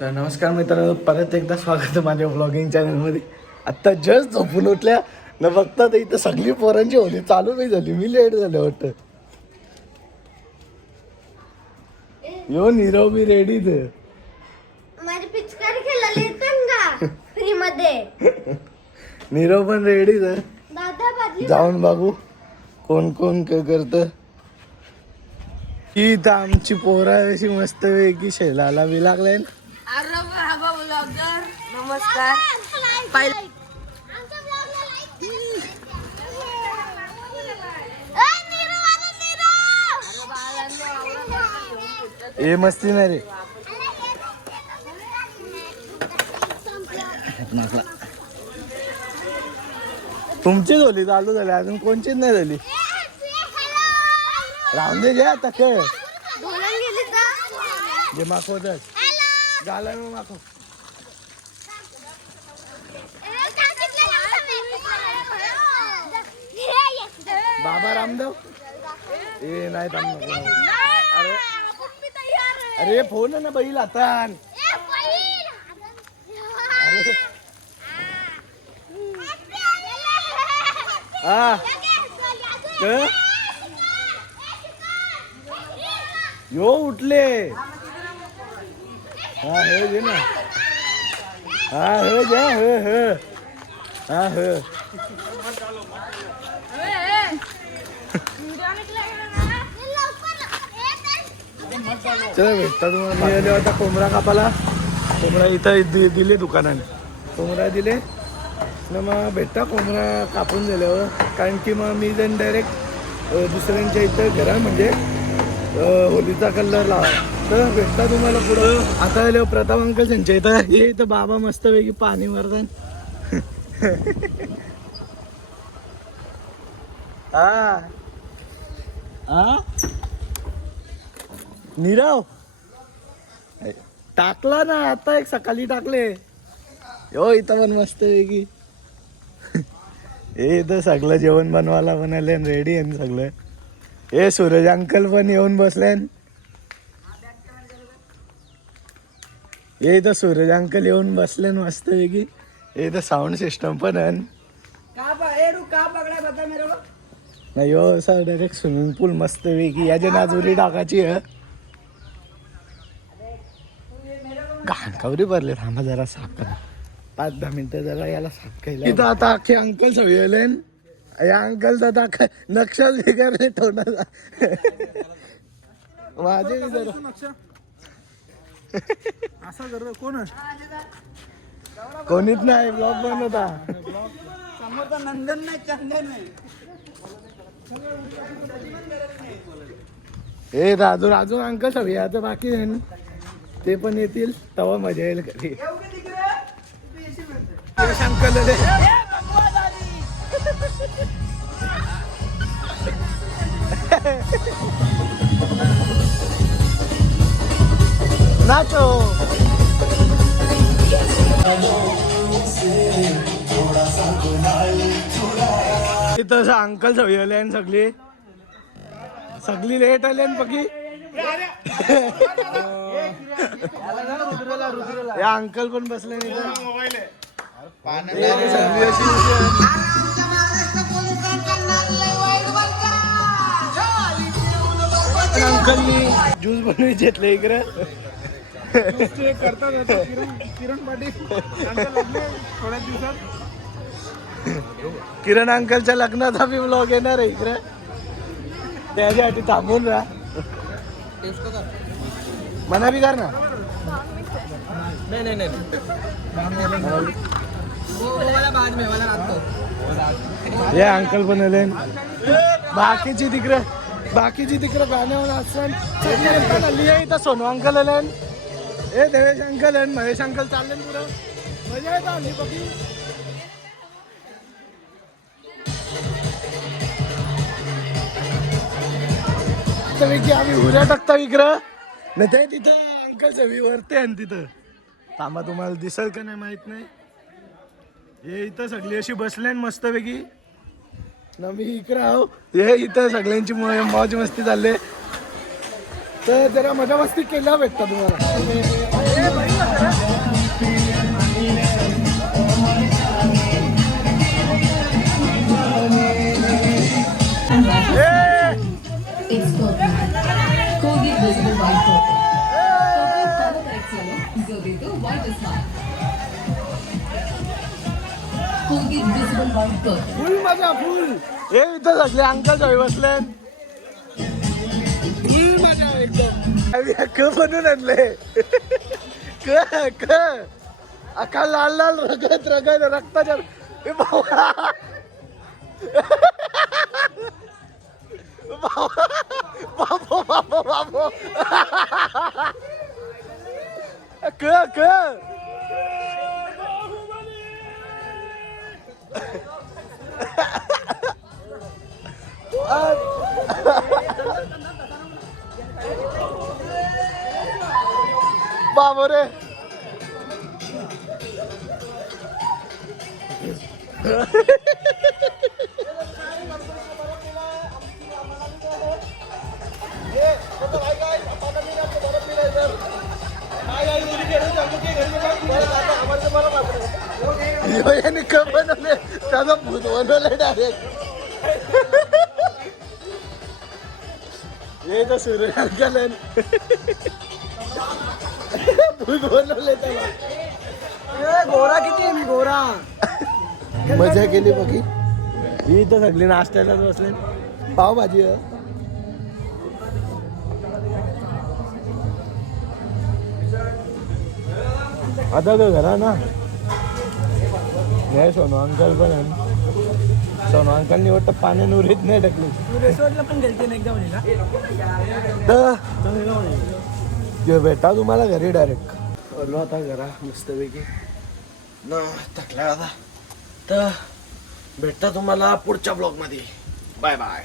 तर नमस्कार मित्रांनो, परत एकदा स्वागत आहे माझ्या व्लॉगिंग चॅनलमध्ये. आत्ता जस्ट झोपून उठल्या न बघता तर इथं सगळी पोरांची होली चालू नाही झाली. मी लेट झाले वाटतं. यो नीरव बी रेडी ते माझी पिचकारी खेळायला येतं का फ्री मध्ये. नीरव पण रेडी आहे. दादा बाजू जाऊन बघू कोण कोण काय करतं. ही तर आमची पोरा अशी मस्त वेगळी शेलाला बी लागलाय. नमस्कार. ए मस्ती नाही रे. तुमचीच होली चालू झाली, अजून कोणचीच नाही झाली. राहून दे घ्या आता खेळ जे माखवतच झालं मग माखव. बाबा रामदेव ए नाही थांब नको. अरे अरे फोन आहे ना बैल आता. हा यो उठले. हा हे घे ना. हा हे घ्या हे हा हे चला भेटता तुम्हाला. मी आले होता कोंबडा कापाला. कोंबडा इथं दिले दुकानाने. कोंबडा दिले ना मग भेटता कोंबडा कापून झाल्यावर. कारण की मग मी जण डायरेक्ट दुसऱ्यांच्या इथं घरा म्हणजे होलीचा कलर लावा. तर भेटता तुम्हाला पुढं. आता आलो प्रताप अंकल यांच्या इथं. हे इथं बाबा मस्तपैकी पाणी मारतात. हा हा नीरव टाकला ना आता. एक सकाळी टाकले. हो इथं पण मस्त वेगळी. हे इथं सगळं जेवण बनवायला बनायला रेडी आहे सगळं. हे सूरज अंकल पण येऊन बसले. हे इथं सूरज अंकल येऊन बसले मस्त वेगळी. हे इथं साऊंड सिस्टम पण आहे. नाही हो सर डायरेक्ट स्विमिंग पूल मस्त वेगळी. याच्या नाजुरी टाकायची आहे. घाणकावरी भरले. थांबा जरा साफ करा. 5-10 मिनिटं जरा याला साफ केलं. इथं आता अख्खे अंकल सगळे आले. या अंकल आता नक्षाच बिघडले तोंडाचा. माझे जरा असं कर. कोण कोणीच नाही. ब्लॉग बनवता समोरचा नंदन नाही चंदन नाही. हे अजून अजून अंकल सगळे आता बाकी आहे. ते पण येतील तेव्हा मजा येईल कधी. Uncle nacho. इथं अंकल सगळी आले. सगळी सगळी लेट आले पकी. या अंकल पण बसले. अंकलनी ज्यूस बनवून घेतले इकडे. करतात किरण पाटील थोड्या दिवसात. किरण अंकलच्या लग्नाचा बी व्लॉग येणार आहे इकडे. त्याच्यासाठी थांबून राहा. मना बी कर ना. हे अंकल पण आले. बाकीची तिकडे गाण्यावर असतात. इथं सोनू अंकल आले. हे देवेश अंकल आहे. महेश अंकल चालले पुढं. मजा येत आली बघी. आम्ही उद्या टाकता इकडं नाही ते तिथं अंकल सवी वरते आहे तिथं. थांबा तुम्हाला दिसेल का नाही माहित नाही. हे इथं सगळी अशी बसले मस्तपैकी. ना मी इकडे आहो. हे इथं सगळ्यांची मौज मस्ती चालले. तर जरा मजा मस्ती केल्या भेटता तुम्हाला. फुल मजा फुल. हे इथं सगळे अंकल जॉय बसले. फुल मजा एकदम. आम्ही क बनवून आणले. क अका लाल लाल रगत रगत रक्ताच्या. ए बाबा बाबो बाबो बाबो. क बाबो रे. यांनी क बनवले त्याचा भूत बनवलंय डायरेक्ट. हे तर सूर्य केलं भूत बनवले त्याला. गोरा किती आहे मी गोरा. मजा केली बघी. ही तर सगळी नाश्त्यालाच बसले. पावभाजी आहे. आता तो घरा ना नाही. सोनू अंकल पण आहे. सोनू अंकलनी वाटतं पाण्याने उरीत नाही टाकली. तू रेस्टॉरंटला पण गेलते ना एकदा म्हणे तर भेटा तुम्हाला घरी डायरेक्ट. आलो आता घरा मस्तपैकी ना. थकला आता. तर भेटता तुम्हाला पुढच्या ब्लॉगमध्ये. Bye bye.